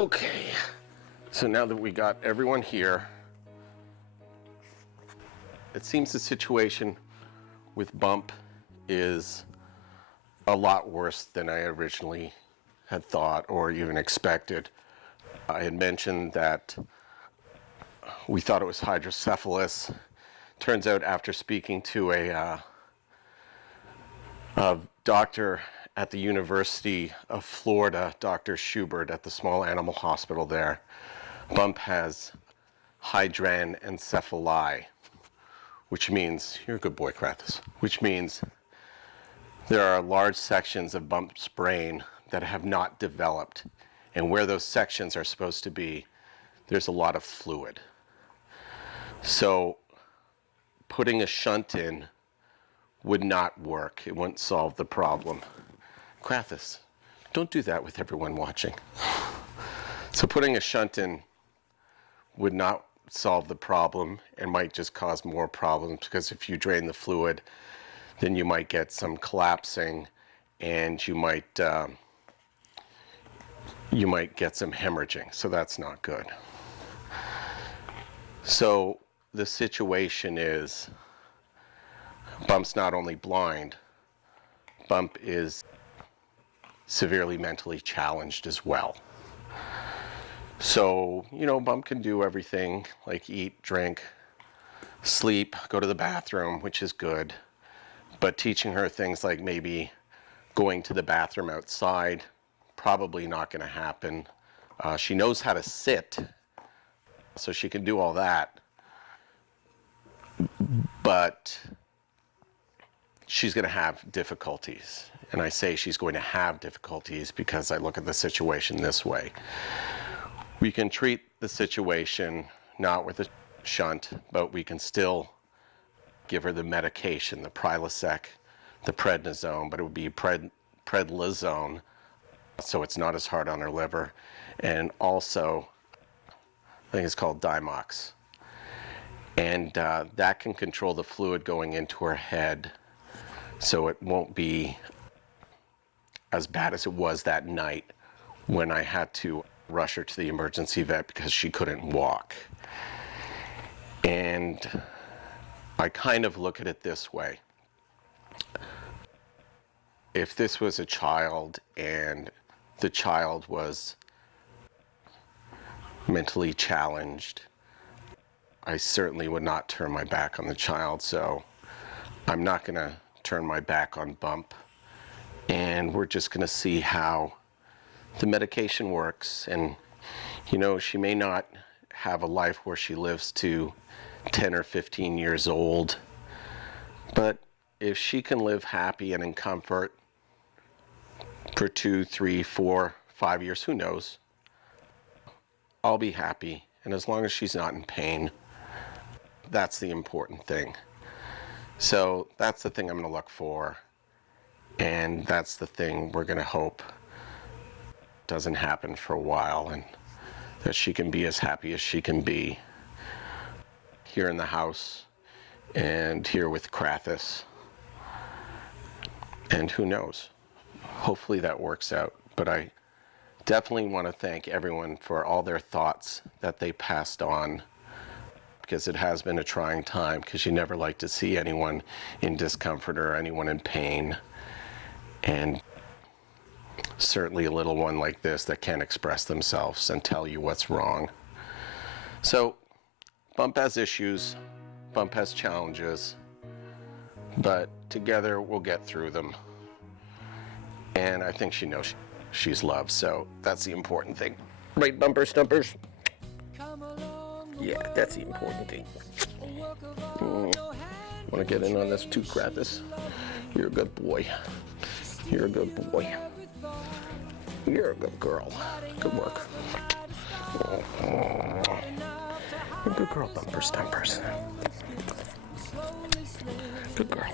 Okay, so now that we got everyone here, it seems the situation with Bump is a lot worse than I originally had thought or even expected. I had mentioned that we thought it was hydrocephalus. Turns out, after speaking to a doctor at the University of Florida, Dr. Schubert at the small animal hospital there, Bump has hydranencephalus, which means, you're a good boy, Krathis, which means there are large sections of Bump's brain that have not developed, and where those sections are supposed to be, there's a lot of fluid. So putting a shunt in would not work. It wouldn't solve the problem. Krathis, don't do that with everyone watching. So putting a shunt in would not solve the problem and might just cause more problems, because if you drain the fluid, then you might get some collapsing and you might get some hemorrhaging. So that's not good. So the situation is, Bump's not only blind, Bump is severely mentally challenged as well. So, Bump can do everything like eat, drink, sleep, go to the bathroom, which is good. But teaching her things like maybe going to the bathroom outside, probably not going to happen. She knows how to sit, so she can do all that. But she's going to have difficulties. And I say she's going to have difficulties because I look at the situation this way. We can treat the situation not with a shunt, but we can still give her the medication, the Prilosec, the prednisone, but it would be prednisone, so it's not as hard on her liver. And also, I think it's called Dimox. And that can control the fluid going into her head, so it won't be as bad as it was that night when I had to rush her to the emergency vet because she couldn't walk. And I kind of look at it this way. If this was a child and the child was mentally challenged, I certainly would not turn my back on the child. So I'm not going to turn my back on Bump. And we're just going to see how the medication works. And, she may not have a life where she lives to 10 or 15 years old. But if she can live happy and in comfort for 2, 3, 4, 5 years, who knows? I'll be happy. And as long as she's not in pain, that's the important thing. So that's the thing I'm going to look for. And that's the thing we're going to hope doesn't happen for a while, and that she can be as happy as she can be here in the house and here with Krathis. And who knows? Hopefully that works out. But I definitely want to thank everyone for all their thoughts that they passed on, because it has been a trying time, because you never like to see anyone in discomfort or anyone in pain. And certainly a little one like this that can't express themselves and tell you what's wrong. So Bump has issues, Bump has challenges, but together we'll get through them. And I think she knows she's loved, so that's the important thing. Right, Bumper Stumpers? Yeah, that's the important thing. Want to get in on this too, Krathis? You're a good boy. You're a good boy. You're a good girl. Good work. You're a good girl, Bumper Stumpers. Good girl.